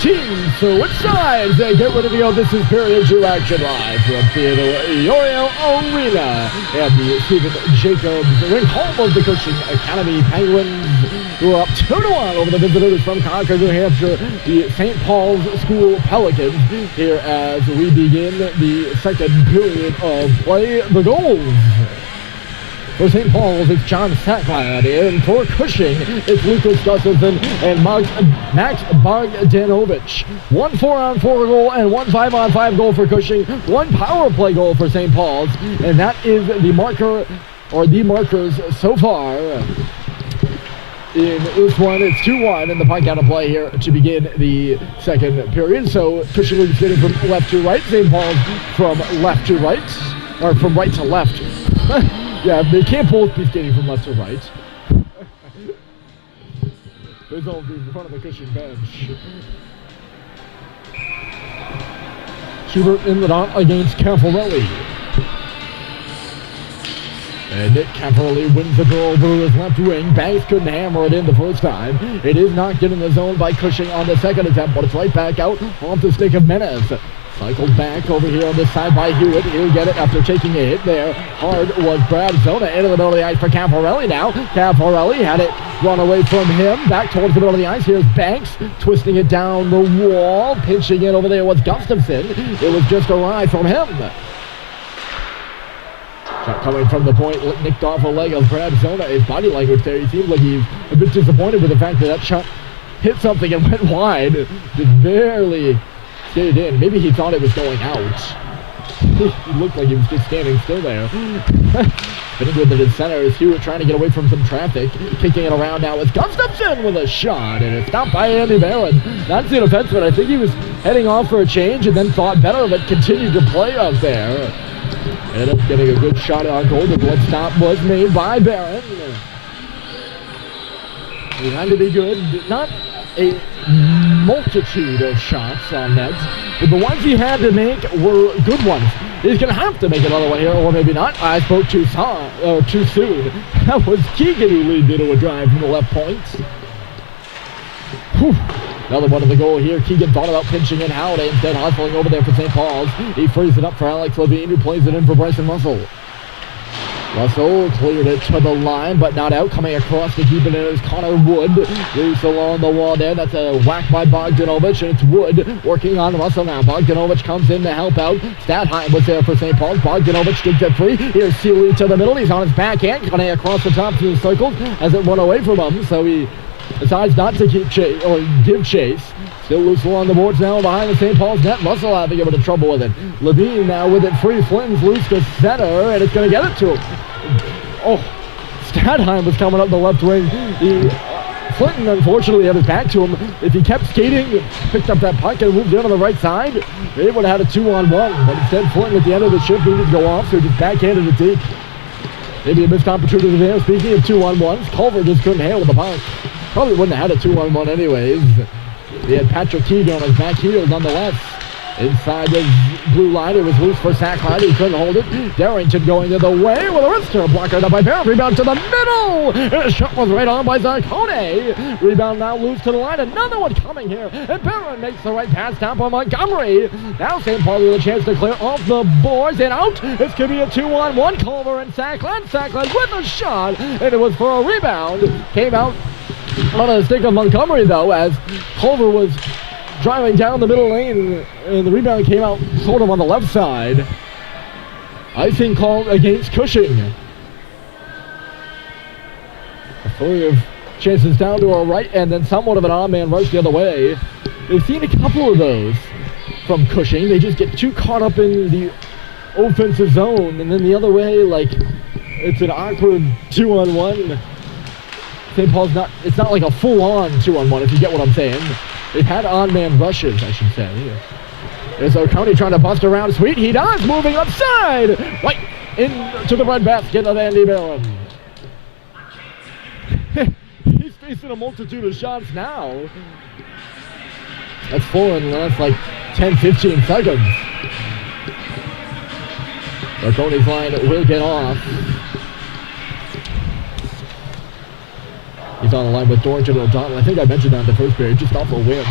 Teams switch sides and get ready to go. This is period 2 action live from Theodore Iorio Arena and the Stephen Jacobs ring home of the Cushing Academy Penguins, who are up 2-1 over the visitors from Concord, New Hampshire, the St. Paul's School Pelicans, here as we begin the second period of play. The goals. For St. Paul's, it's John Sacklad, and for Cushing, it's Lucas Gustafson and Max Bogdanovich. 1 4-on-4 goal and 1 5-on-5 goal for Cushing, 1 power play goal for St. Paul's, and that is the marker, or the markers so far. In this one, it's 2-1, and the puck out of play here to begin the second period. So Cushing will be skating from left to right, St. Paul's from left to right, or from right to left. Yeah, they can't both be skating from left to right. There's all in front of the Cushing bench. Schubert in the dot against Caffarelli. And Nick Caffarelli wins the draw over his left wing. Banks couldn't hammer it in the first time. It is knocked in the zone by Cushing on the second attempt, but it's right back out off the stick of Menes. Cycled back over here on this side by Hewitt. He'll get it after taking a hit there. Hard was Brad Zona into the middle of the ice for Caffarelli now. Caffarelli had it run away from him. Back towards the middle of the ice. Here's Banks twisting it down the wall. Pinching it over there was Gustafson. It was just a ride from him. Shot coming from the point, nicked off a leg of Brad Zona. His body language there, he seemed like he's a bit disappointed with the fact that that shot hit something and went wide. Just barely skated in. Maybe he thought it was going out. He looked like he was just standing still there. Spinning with it in center is Hewitt trying to get away from some traffic. Kicking it around now is Gustafson with a shot, and it's stopped by Andy Barron. That's the defenseman. I think he was heading off for a change and then thought better of it, continued to play out there. Ended up getting a good shot on goal. The blood stop was made by Barron. He had to be good. Not a multitude of shots on net, but the ones he had to make were good ones. He's going to have to make another one here, or maybe not. I spoke too soon. That was Keegan who leaned into a drive from the left point. Whew. Another one of the goal here. Keegan thought about pinching in Howday, instead hustling over there for St. Paul's. He frees it up for Alex Levine, who plays it in for Bryson Russell. Russell cleared it to the line, but not out. Coming across to keep it in is Connor Wood. Loose along the wall there. That's a whack by Bogdanovich, and it's Wood working on Russell now. Bogdanovich comes in to help out. Statheim was there for St. Paul's. Bogdanovich digs it free. Here's Seeley to the middle. He's on his backhand. Coming across the top through the circles as it run away from him, so he decides not to keep chase, or give chase. Still loose along the boards now behind the St. Paul's net. Russell having a bit of trouble with it. Levine now with it free. Flynn's loose to center, and it's going to get it to him. Oh, Statheim was coming up the left wing. Flinton unfortunately had his back to him. If he kept skating, picked up that puck and moved in on the right side, they would have had a 2-on-1. But instead, Flinton at the end of the shift needed to go off, so he just backhanded it deep. Maybe a missed opportunity there. Speaking of 2-on-1s, Culver just couldn't handle the puck. Probably wouldn't have had a 2-on-1 anyways. He had Patrick Keegan on his back heel nonetheless. Inside the blue line, it was loose for Sacklad. He couldn't hold it. Darrington going the other way with a wrister blocker up by Barron. Rebound to the middle. And a shot was right on by Zarcone. Rebound now loose to the line. Another one coming here. And Barron makes the right pass down by Montgomery. Now St. Paul with a chance to clear off the boards and out. This could be a 2-on-1. Culver and Sacklad. Sacklad with a shot. And it was for a rebound. Came out on a stick of Montgomery though, as Culver was driving down the middle lane, and the rebound came out sort of on the left side. Icing called against Cushing. A flurry of chances down to our right, and then somewhat of an odd-man rush the other way. We've seen a couple of those from Cushing. They just get too caught up in the offensive zone, and then the other way, like, it's an awkward 2-on-1. St. Paul's not, it's not like a full-on 2-on-1, if you get what I'm saying. They've had on-man rushes, I should say. There's O'Coney trying to bust around. Sweet, he does, moving upside. Right into the red basket of Andy Barron. He's facing a multitude of shots now. That's 4 in the last, like, 10, 15 seconds. O'Coney's line will get off. He's on the line with Dorrington and O'Donnell. I think I mentioned that in the first period, just off a whim.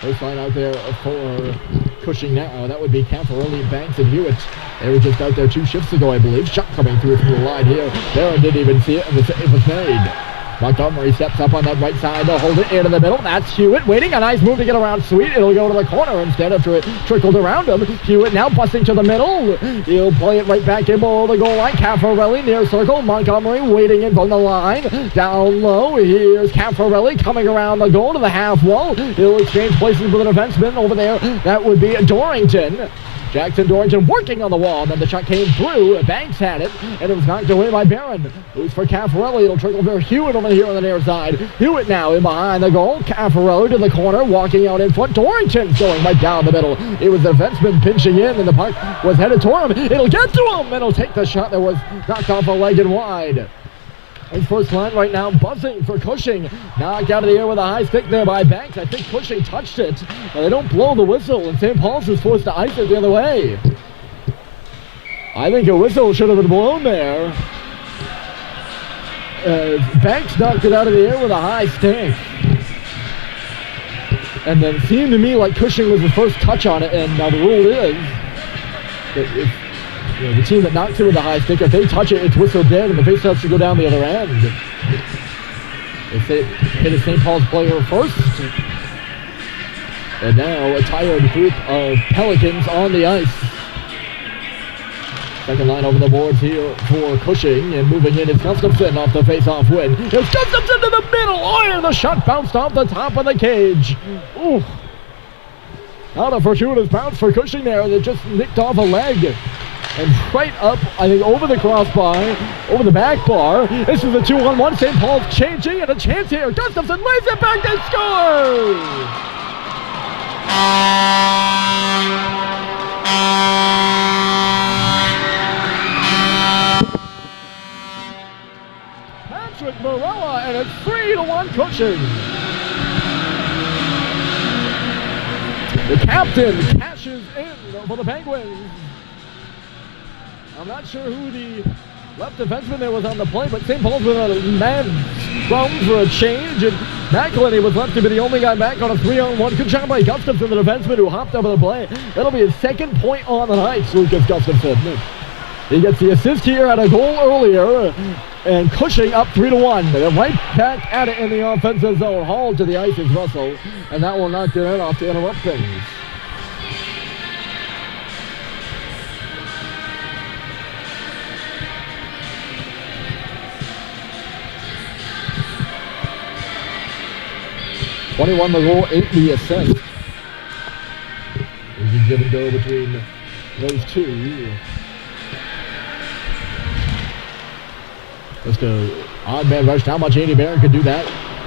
First line out there for Cushing now. That would be Caffarelli, Banks, and Hewitt. They were just out there 2 shifts ago, I believe. Shot coming through from the line here. Barron didn't even see it, and the save was made. Montgomery steps up on that right side to hold it into the middle. That's Hewitt waiting. A nice move to get around Sweet. It'll go to the corner instead after it trickled around him. Hewitt now busting to the middle. He'll play it right back in below the goal line. Caffarelli near circle. Montgomery waiting in from the line. Down low. Here's Caffarelli coming around the goal to the half wall. He'll exchange places with a defenseman over there. That would be Dorrington. Jackson Dorrington working on the wall, and then the shot came through. Banks had it, and it was knocked away by Barron. Loose for Caffarelli. It'll trickle for Hewitt over here on the near side. Hewitt now in behind the goal. Caffarelli to the corner, walking out in front. Dorrington's going right down the middle. It was the defenseman pinching in, and the puck was headed toward him. It'll get to him, and it'll take the shot that was knocked off a leg and wide. His first line right now buzzing for Cushing. Knocked out of the air with a high stick there by Banks. I think Cushing touched it. But they don't blow the whistle, and St. Paul's is forced to ice it the other way. I think a whistle should have been blown there. Banks knocked it out of the air with a high stick. And then it seemed to me like Cushing was the first touch on it, and now the rule is that if the team that knocks it with a high stick, if they touch it, it's whistled dead, and the faceoff should go down the other end. If they hit a St. Paul's player first. And now a tired group of Pelicans on the ice. Second line over the boards here for Cushing, and moving in is Gustafson off the faceoff win. It's Gustafson to the middle. Oh, and the shot bounced off the top of the cage. Ooh. Not a fortuitous bounce for Cushing there that just nicked off a leg. And right up, I think, over the crossbar, over the back bar. This is a 2-on-1. St. Paul's changing, and a chance here. Gustafson lays it back and scores! Patrick Morella, and it's 3-1 Cushing. The captain cashes in for the Penguins. I'm not sure who the left defenseman there was on the play, but St. Paul's with a man scrum for a change, and McElhenney was left to be the only guy back on a 3-on-1. Good job by Gustafson, the defenseman, who hopped over the play. That'll be his second point on the night, Lucas Gustafson. He gets the assist here at a goal earlier, and Cushing up 3-1. They're right back at it in the offensive zone. Hauled to the ice is Russell, and that will knock it off to interrupt things. $21 the goal, 8 the assist. There's a give and go between those two. Just a odd man rush. How much Andy Barron could do that?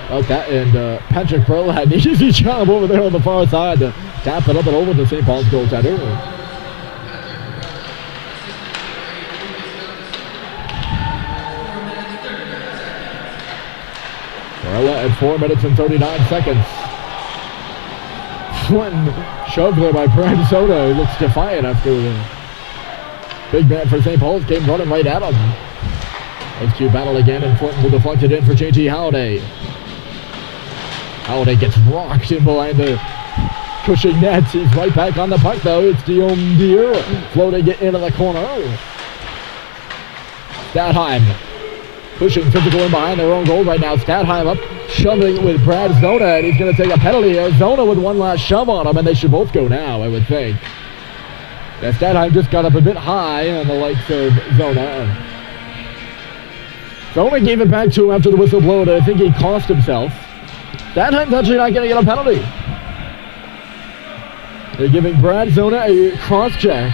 Like that, and Patrick Pearl had an easy job over there on the far side to tap it up and over the St. Paul's goaltender. Morella at 4 minutes and 39 seconds. One shoved there by Brad Soto. He looks defiant after the big man for St. Paul's came running right at him. HQ battle again, and Flint will deflect it in for JT Halliday. Halliday gets rocked in behind the Cushing nets. He's right back on the puck though. It's Guillaume Deere floating it into the corner. Stadheim. Cushing physical in behind their own goal right now. Stadheim up, shoving with Brad Zona, and he's going to take a penalty here. Zona with one last shove on him, and they should both go now, I would think. Yeah, Stadheim just got up a bit high on the likes of Zona. Zona gave it back to him after the whistle blew, and I think he cost himself. Stadheim's actually not going to get a penalty. They're giving Brad Zona a cross-check.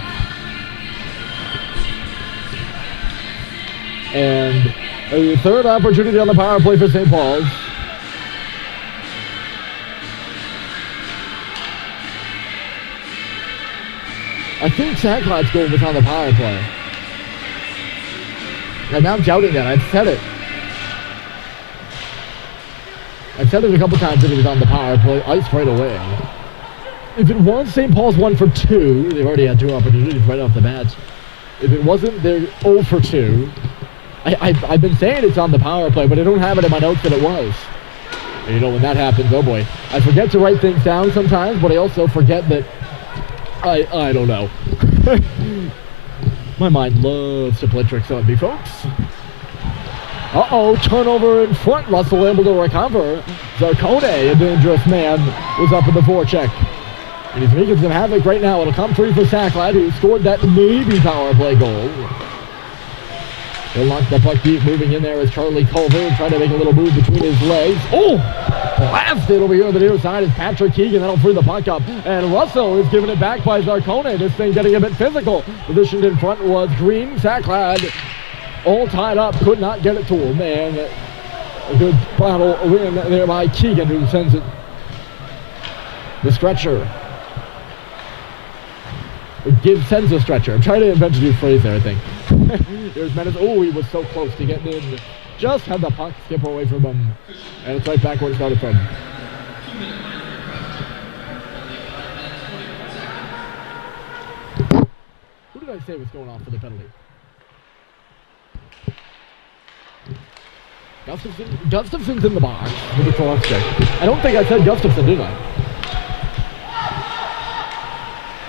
And a third opportunity on the power play for St. Paul's. I think Sacklot's goal was on the power play. And I'm doubting that. I've said it. I've said it a couple times that it was on the power play. Ice right away. If it was, St. Paul's 1 for 2. They've already had 2 opportunities right off the bat. If it wasn't, they're 0 for 2. I've been saying it's on the power play, but I don't have it in my notes that it was. And you know, when that happens, oh boy. I forget to write things down sometimes, but I also forget that I don't know. My mind loves to play tricks on me, folks. Uh-oh, turnover in front. Russell able to recover. Zarcone, a dangerous man, was up in the forecheck. And he's making some havoc right now. It'll come free for Sacklad, who scored that maybe power play goal. He'll knock the puck deep. Moving in there is Charlie Culver, trying to make a little move between his legs. Oh! Blasted over here on the near side is Patrick Keegan. That'll free the puck up. And Russell is giving it back by Zarcone. This thing getting a bit physical. Positioned in front was Green. Sacklad all tied up. Could not get it to him. And a good battle win there by Keegan, who sends it the stretcher. Sends a stretcher. I'm trying to invent a new phrase there, I think. Here's Menace. Oh, he was so close to getting in. Just had the puck skip away from him. And it's right back where it started from. Who did I say was going off for the penalty? Gustafson's in the box with the cross check. I don't think I said Gustafson, did I?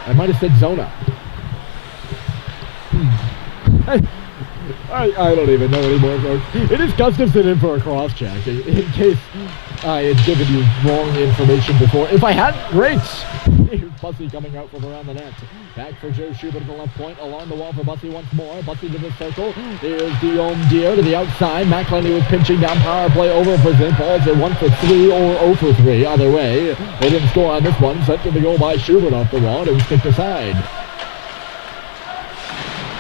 I might have said Zona. I don't even know anymore, folks. It is Gustafson in for a cross-check, in case I had given you wrong information before. If I hadn't, great! Here's Bussy coming out from around the net. Back for Joe Schubert at the left point, along the wall for Bussy once more. Bussy to the circle. Here's Guillaume Deere to the outside. McElhenney was pinching down, power play over for St. Paul's at 1 for 3 or 0 for 3. Either way, they didn't score on this one. Sent to the goal by Schubert off the wall. It was kicked aside.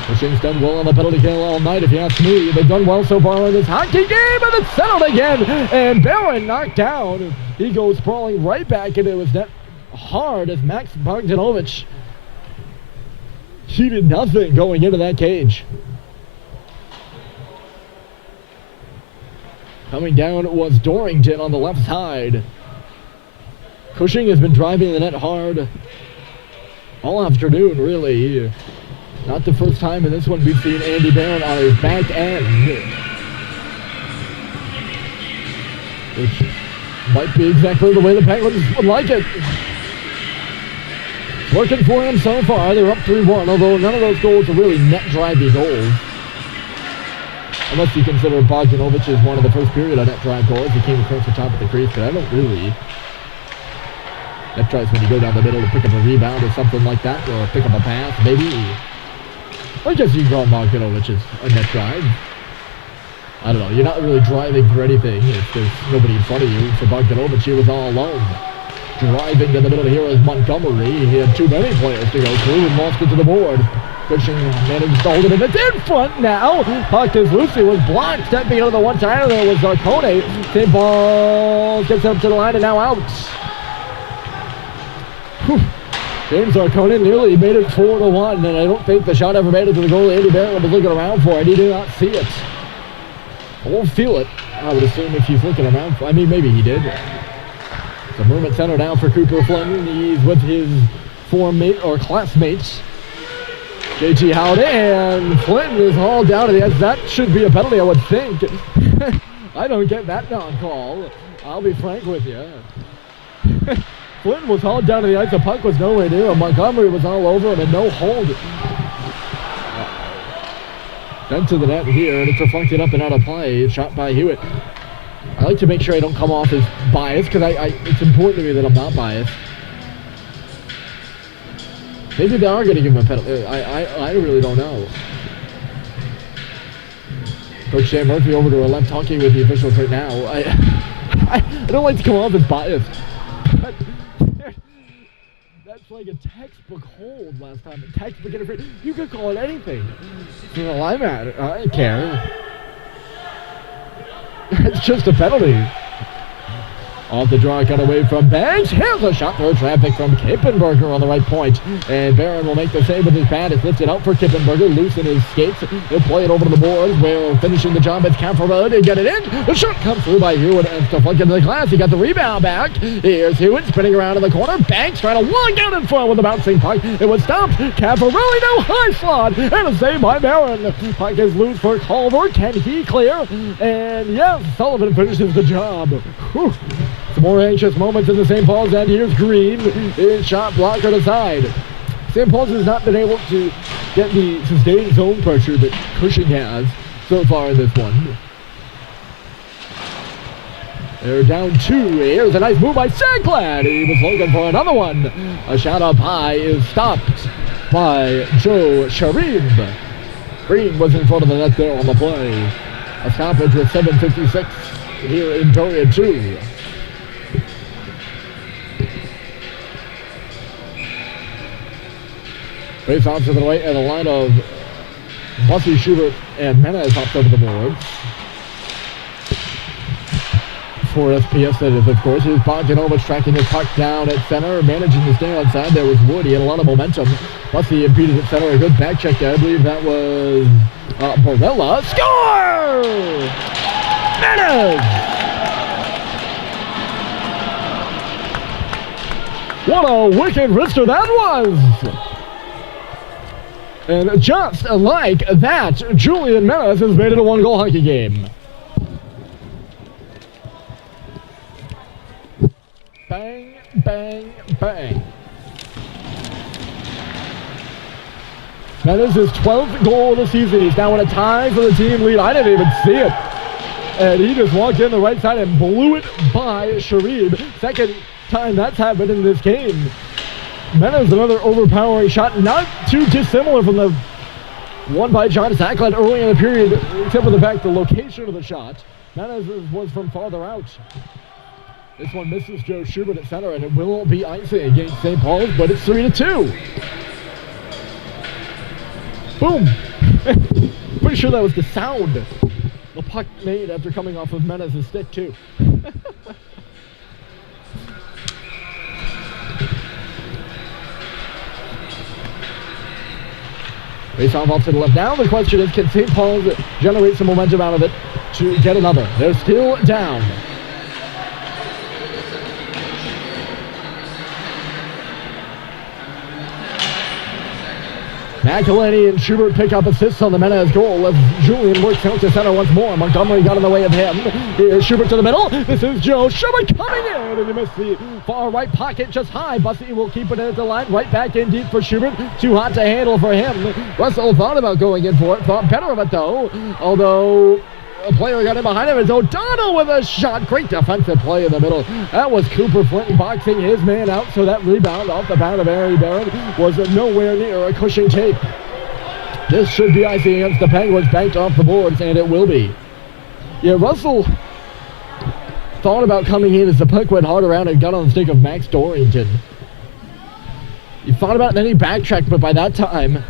Cushing's done well on the penalty kill all night, if you ask me. They've done well so far in this hockey game, and it's settled again. And Barron knocked down. He goes sprawling right back into his net hard as Max Bogdanovich. He did nothing going into that cage. Coming down was Dorrington on the left side. Cushing has been driving the net hard all afternoon, really. Not the first time in this one we've seen Andy Barron on his back end. Which might be exactly the way the Penguins would like it. It's working for him so far. They're up 3-1, although none of those goals are really net-driving goals. Unless you consider Bogdanovich as one of the first period of net-drive goals. He came across the top of the crease, but I don't really. Net drives when you go down the middle to pick up a rebound or something like that, or pick up a pass, maybe. I guess you can call Bogdanovich as a net drive. I don't know. You're not really driving for anything if there's nobody in front of you. For Bogdanovich, he was all alone. Driving to the middle here is Montgomery. He had too many players to go through and lost it to the board. Cushing managed to hold it, and it's in front now. Puck is loose. He was blocked. Stepping out of the one-timer there was Zarcone. St. Paul gets up to the line and now out. Whew. James Zarcone nearly made it 4-1, and I don't think the shot ever made it to the goal Andy Barron was looking around for it. He did not see it. I won't feel it, I would assume, if he's looking around for it. I mean, maybe he did. So movement center down for Cooper Flynn. He's with his classmates. JT Howard, and Flynn is hauled down to the edge. That should be a penalty, I would think. I don't get that non-call. I'll be frank with you. Flynn was hauled down to the ice. The puck was nowhere near him. Montgomery was all over him and no hold. Sent to the net here, and it's reflected up and out of play. Shot by Hewitt. I like to make sure I don't come off as biased, because it's important to me that I'm not biased. Maybe they are going to give him a penalty. I really don't know. Coach Sam Murphy over to her left talking with the officials right now. I don't like to come off as biased. That's like a textbook hold last time. A textbook interference. You could call it anything. Well, I'm at it. I don't care. It's just a penalty. Off the draw, cut away from Banks. Here's a shot through traffic from Kippenberger on the right point. And Barron will make the save with his pad. It's lifted out for Kippenberger. Loose in his skates. He'll play it over to the boards. Where finishing the job is Camperud. And get it in. The shot comes through by Hewitt and stuff like into the glass. He got the rebound back. Here's Hewitt spinning around in the corner. Banks trying to walk down in front with the bouncing puck. It was stopped. Camperud no high slot. And a save by Barron. Puck is loose for Culver. Can he clear? And yes, Sullivan finishes the job. Whew. Some more anxious moments in the St. Paul's end. Here's Green. His shot blocker to side. St. Paul's has not been able to get the sustained zone pressure that Cushing has so far in this one. They're down 2. Here's a nice move by Saglad. He was looking for another one. A shot up high is stopped by Joe Sharib. Green was in front of the net there on the play. A stoppage with 7:56 here in period 2. Face off to the right, and a line of Bussy, Schubert, and Mena hopped over the boards. For SPS, that is, of course. Here's Bogdanovich tracking his puck down at center, managing to stay on side. There was Wood. He had a lot of momentum. Bussy impeded at center. A good back check there. I believe that was Borella. Score! Mena! What a wicked wrister that was! And just like that, Julian Menace has made it a 1-goal hockey game. Bang, bang, bang. That is his 12th goal of the season. He's now in a tie for the team lead. I didn't even see it. And he just walked in the right side and blew it by Sharib. Second time that's happened in this game. Mena's another overpowering shot, not too dissimilar from the one by John Sackland early in the period, except for the fact the location of the shot. Mena's was from farther out. This one misses Joe Schubert at center, and it will be icing against St. Paul's, but it's 3-2. Boom! Pretty sure that was the sound the puck made after coming off of Mena's stick, too. Face off to the left. Now the question is, can St. Paul's generate some momentum out of it to get another? They're still down. McElhinney and Schubert pick up assists on the Menez goal as Julian works out to center once more. Montgomery got in the way of him. Here's Schubert to the middle. This is Joe Schubert coming in, and he missed the far right pocket just high. Bussy will keep it at the line. Right back in deep for Schubert. Too hot to handle for him. Russell thought about going in for it. Thought better of it though. Although a player got in behind him. It's O'Donnell with a shot. Great defensive play in the middle. That was Cooper Flint boxing his man out, so that rebound off the bat of Barry Barron was nowhere near a Cushing take. This should be icing against the Penguins, banked off the boards, and it will be. Yeah, Russell thought about coming in as the puck went hard around and got on the stick of Max Dorrington. He thought about it, then he backtracked, but by that time,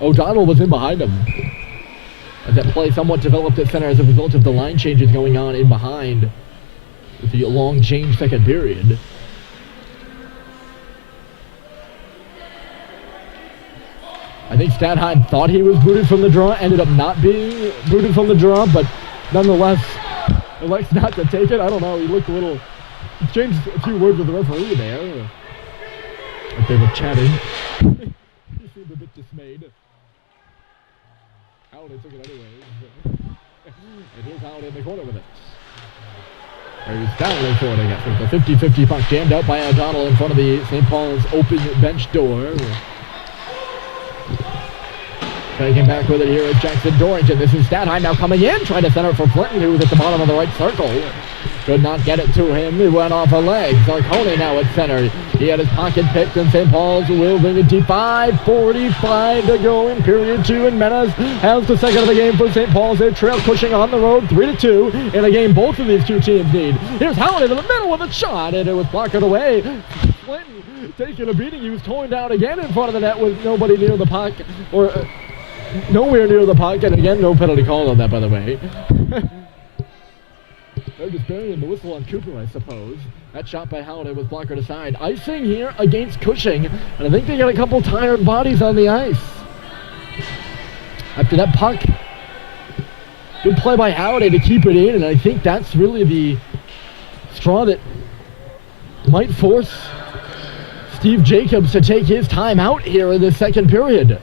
O'Donnell was in behind him. As that play somewhat developed at center as a result of the line changes going on in behind with the long change second period. I think Stadheim thought he was booted from the draw, ended up not being booted from the draw, but nonetheless elects not to take it. I don't know, he looked a little, exchanged a few words with the referee there. Like they were chatting. He seemed a bit dismayed. They took it anyways. And here's Howard in the corner with it. He's battling for it, I guess. With the 50-50 puck jammed out by O'Donnell in front of the St. Paul's open bench door. Taking back with it here is Jackson Dorrington. This is Stadheim now coming in, trying to center for Clinton, who was at the bottom of the right circle. Could not get it to him. He went off a leg. Zarcone now at center. He had his pocket picked, and St. Paul's will bring it deep. 5:45 to go in period 2, and Menace has the second of the game for St. Paul's. They trail Cushing on the road 3-2 in a game both of these two teams need. Here's Howard into the middle with a shot, and it was blocked away. Clinton taking a beating. He was torn down again in front of the net with nobody near the puck, or nowhere near the puck, and again, no penalty called on that, by the way. They're just burying the whistle on Cooper, I suppose. That shot by Halliday was blockered aside. Icing here against Cushing, and I think they got a couple tired bodies on the ice. After that puck, good play by Halliday to keep it in, and I think that's really the straw that might force Steve Jacobs to take his time out here in the second period.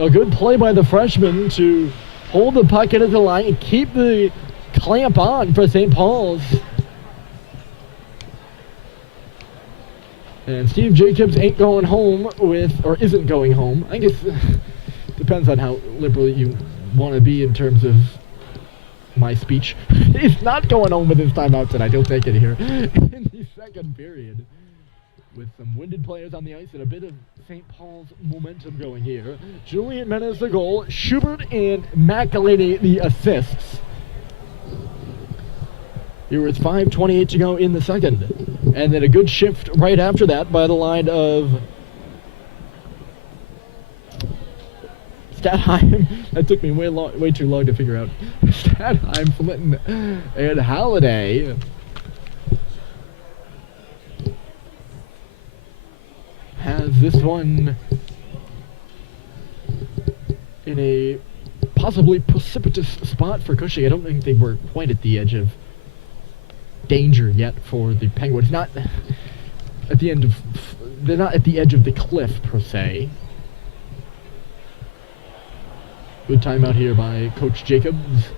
A good play by the freshman to hold the puck into the line and keep the clamp on for St. Paul's. And Steve Jacobs ain't going home with, or isn't going home. I guess depends on how liberal you want to be in terms of my speech. He's not going home with his timeout tonight. He'll take it here in the second period, with some winded players on the ice and a bit of St. Paul's momentum going here. Julian Menace the goal, Schubert and McElhaney the assists. Here is 5:28 to go in the second. And then a good shift right after that by the line of Statheim. That took me way too long to figure out. Statheim, Flinton, and Halliday. Has this one in a possibly precipitous spot for Cushing. I don't think they were quite at the edge of danger yet for the Penguins. Not at the end of, they're not at the edge of the cliff per se. Good timeout here by Coach Jacobs.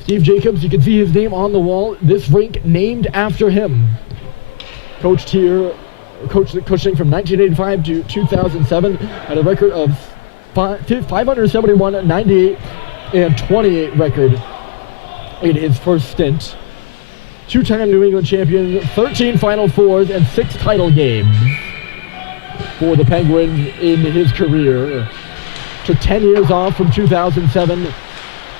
Steve Jacobs, you can see his name on the wall. This rink named after him. Coached at Cushing from 1985 to 2007, had a record of 571, 98, and 28 record in his first stint. Two-time New England champion, 13 Final Fours, and 6 title games for the Penguins in his career. Took 10 years off from 2007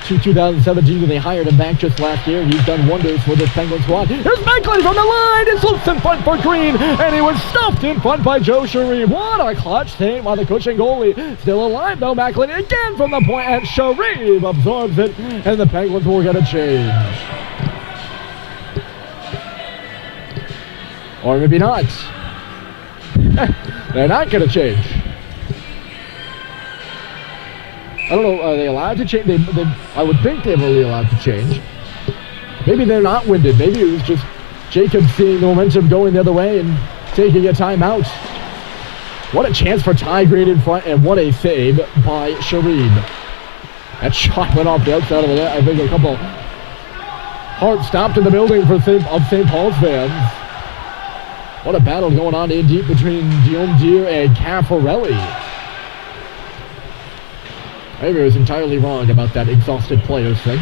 to 2017 when they hired him back just last year. He's done wonders for this Penguin squad. Here's McElhaney from the line. It's loose in front for Green, and he was stuffed in front by Joe Sharif. What a clutch save by the Cushing goalie. Still alive though, McElhaney again from the point, and Sharif absorbs it, and the Penguins will get a change. Or maybe not. They're not going to change. I don't know, are they allowed to change? I would think they're really allowed to change. Maybe they're not winded. Maybe it was just Jacob seeing the momentum going the other way and taking a timeout. What a chance for Ty Green in front, and what a save by Sharif. That shot went off the outside of the net. I think a couple hearts stopped in the building for St. Paul's fans. What a battle going on in deep between Guillaume Deere and Caffarelli. Maybe I was entirely wrong about that exhausted players thing.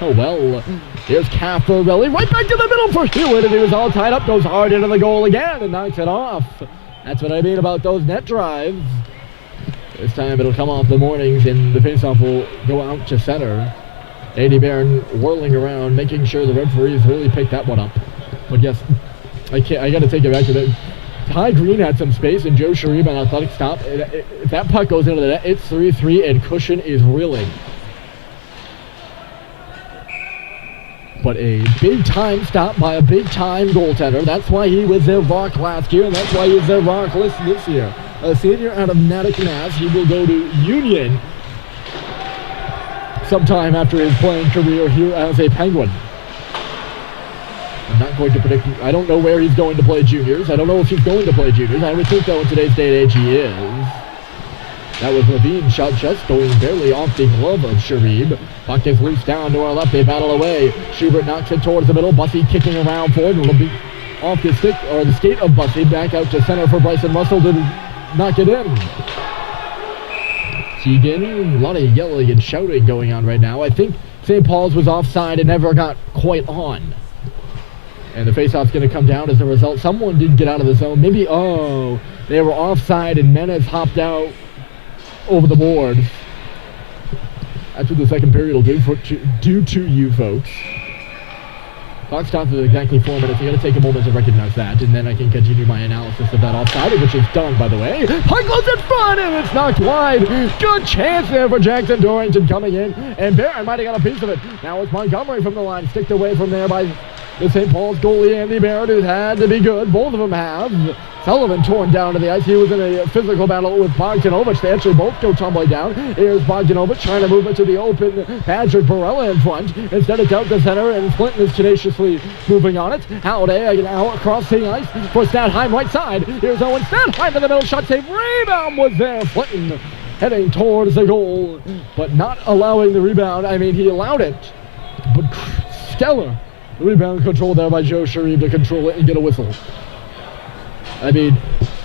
Oh well. Here's Caffarelli right back to the middle for Hewitt, and he was all tied up, goes hard into the goal again and knocks it off. That's what I mean about those net drives. This time it'll come off the Mornings, and the faceoff will go out to center. Eddie Barron whirling around, making sure the referees really picked that one up. But yes, I got to take it back to that. Ty Green had some space, and Joe Sharif an athletic stop. If that puck goes into the net, it's 3-3, and Cushing is reeling. But a big-time stop by a big-time goaltender. That's why he was their rock last year, and that's why he's their rock list this year. A senior out of Natick, Mass. He will go to Union sometime after his playing career here as a Penguin. I'm not going to predict. I don't know where he's going to play juniors. I don't know if he's going to play juniors. I would think, though, in today's day and age, he is. That was Levine's shot just going barely off the glove of Sharif. Puck is loose down to our left. They battle away. Schubert knocks it towards the middle. Bussey kicking around forward. It'll be off the stick, or the skate of Bussey. Back out to center for Bryson Russell to knock it in. Keegan, a lot of yelling and shouting going on right now. I think St. Paul's was offside and never got quite on. And the faceoff's going to come down as a result. Someone didn't get out of the zone. Maybe, they were offside and Menace hopped out over the board. That's what the second period will do to you folks. Clock stops at exactly 4 minutes. You got to take a moment to recognize that, and then I can continue my analysis of that offside, which is done, by the way. Puck goes in front, and it's knocked wide. Good chance there for Jackson Dorrington coming in, and Barron might have got a piece of it. Now it's Montgomery from the line, sticked away from there by the St. Paul's goalie, Andy Barron, who's had to be good. Both of them have. Sullivan torn down to the ice. He was in a physical battle with Bogdanovich. They actually both go tumbling down. Here's Bogdanovich trying to move it to the open. Patrick Barella in front. Instead it's out to center, and Clinton is tenaciously moving on it. Halliday now across the ice for Stadheim right side. Here's Owen Stadheim in the middle. Shot save. Rebound was there. Clinton heading towards the goal, but not allowing the rebound. I mean, he allowed it, but stellar rebound control there by Joe Sharif to control it and get a whistle. I mean,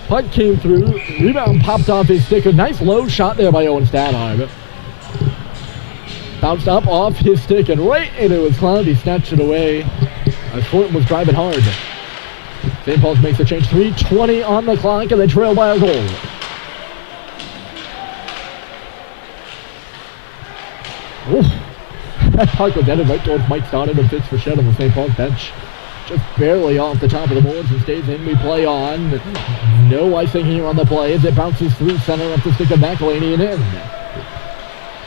puck came through, rebound popped off his stick. A nice low shot there by Owen Stadheim. Bounced up off his stick and right into his glove. He snatched it away as Thornton was driving hard. St. Paul's makes a change. 3:20 on the clock, and they trail by a goal. Oof. That puck was headed right towards Mike Stoddard and Fitz Frechette on the St. Paul's bench. Just barely off the top of the boards and stays in. We play on. No icing here on the play as it bounces through center up the stick of McElhaney and in.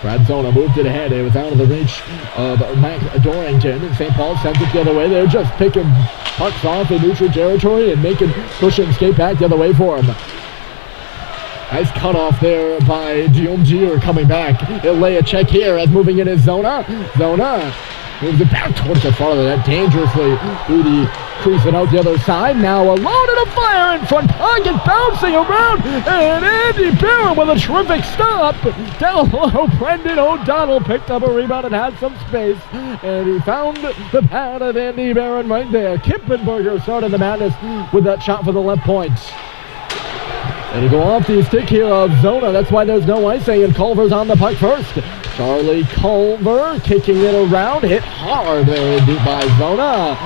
Brad Zona moved it ahead. It was out of the reach of Mac Dorrington. And St. Paul sends it the other way. They're just picking pucks off in neutral territory and making Cushing skate back the other way for him. Nice cutoff there by Guillaume Gier coming back. He'll lay a check here as moving in is Zona. Zona moves it back towards the front of the net dangerously through the crease and out the other side. Now alone in a fire in front. Pocket bouncing around. And Andy Barron with a terrific stop. Down low, Brendan O'Donnell picked up a rebound and had some space. And he found the pad of Andy Barron right there. Kippenberger started the madness with that shot for the left point. And to go off the stick here of Zona. That's why there's no icing, and Culver's on the puck first. Charlie Culver kicking it around, hit hard there by Zona.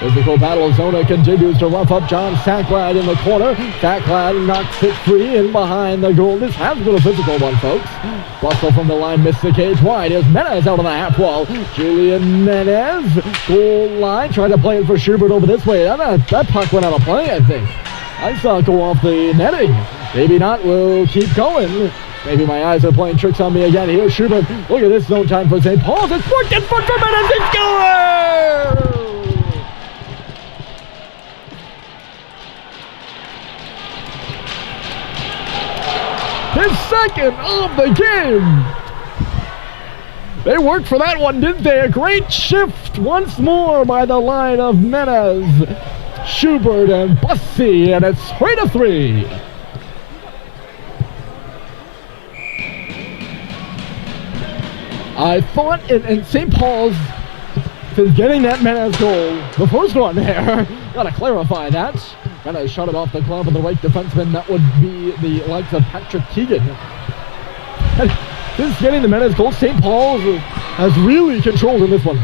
Physical battle. Zona continues to rough up John Sacklad in the corner. Sacklad knocks it free in behind the goal. This has been a physical one, folks. Russell from the line missed the cage wide. Here's Menez out on the half wall. Julian Menez, goal line, trying to play it for Schubert over this way. That puck went out of play, I think. I saw it go off the netting. Maybe not. We'll keep going. Maybe my eyes are playing tricks on me again. Here's Schubert. Look at this zone time for St. Paul's. It's worked in front for Menez. It's score! His second of the game. They worked for that one, didn't they? A great shift once more by the line of Menez, Schubert, and Bussy, and it's 3-3. I thought in St. Paul's, since getting that Menez goal, the first one there, gotta clarify that. Menez shot it off the glove of the right defenseman. That would be the likes of Patrick Keegan. And since getting the Menez goal, St. Paul's has really controlled in this one.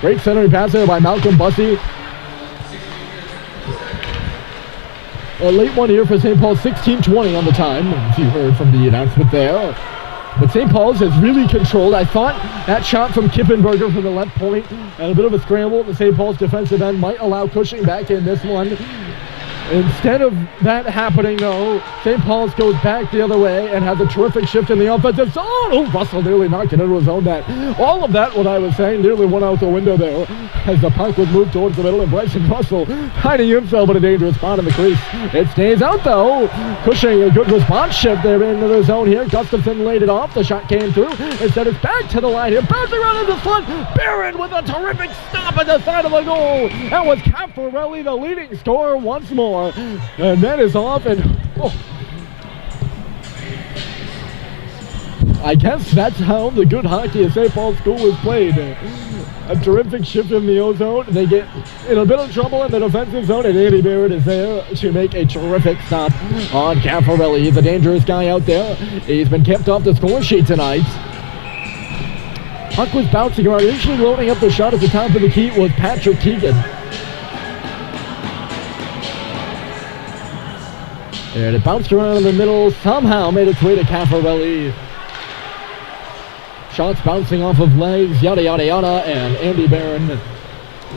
Great centering pass there by Malcolm Bussy. A late one here for St. Paul's, 16:20 on the time, as you heard from the announcement there. But St. Paul's has really controlled. I thought that shot from Kippenberger from the left point and a bit of a scramble at the St. Paul's defensive end might allow Cushing back in this one. Instead of that happening, though, St. Paul's goes back the other way and has a terrific shift in the offensive zone. Oh, Russell nearly knocked it into his own net. All of that, what I was saying, nearly went out the window there as the puck was moved towards the middle, and Bryson Russell hiding himself in a dangerous spot in the crease. It stays out, though. Cushing, a good response shift there into the zone here. Gustafson laid it off. The shot came through. Instead, it's back to the line here. Bouncing around in the front. Barron with a terrific stop at the side of the goal. That was Caffarelli, the leading scorer once more. And that is off, and I guess that's how the good hockey at St. Paul's School is played. A terrific shift in the O-zone. They get in a bit of trouble in the defensive zone, and Andy Barrett is there to make a terrific stop on Caffarelli. He's a dangerous guy out there. He's been kept off the score sheet tonight. Puck was bouncing around. Initially loading up the shot at the top of the key was Patrick Keegan. And it bounced around in the middle, somehow made its way to Caffarelli. Shots bouncing off of legs, yada, yada, yada, and Andy Barron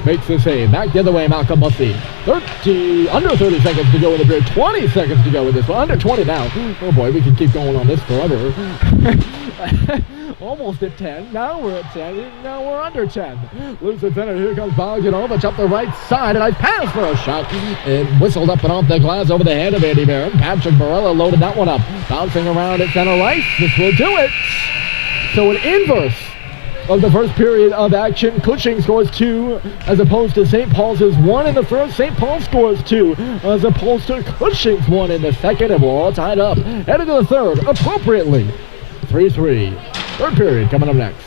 makes the save. Back the other way, Malcolm Bussey. Under 30 seconds to go in the period. 20 seconds to go in this one. Under 20 now. Oh boy, we can keep going on this forever. Almost at 10. Now we're at 10. Now we're under 10. Loose at center. Here comes Bogdanovich up the right side. And I pass for a shot. It whistled up and off the glass over the head of Andy Barron. Patrick Barella loaded that one up. Bouncing around at center right. This will do it. So an inverse of the first period of action. Cushing scores 2 as opposed to St. Paul's 1 in the first. St. Paul scores 2 as opposed to Cushing's 1 in the second, and we're all tied up. Headed to the third, appropriately. 3-3. Third period coming up next.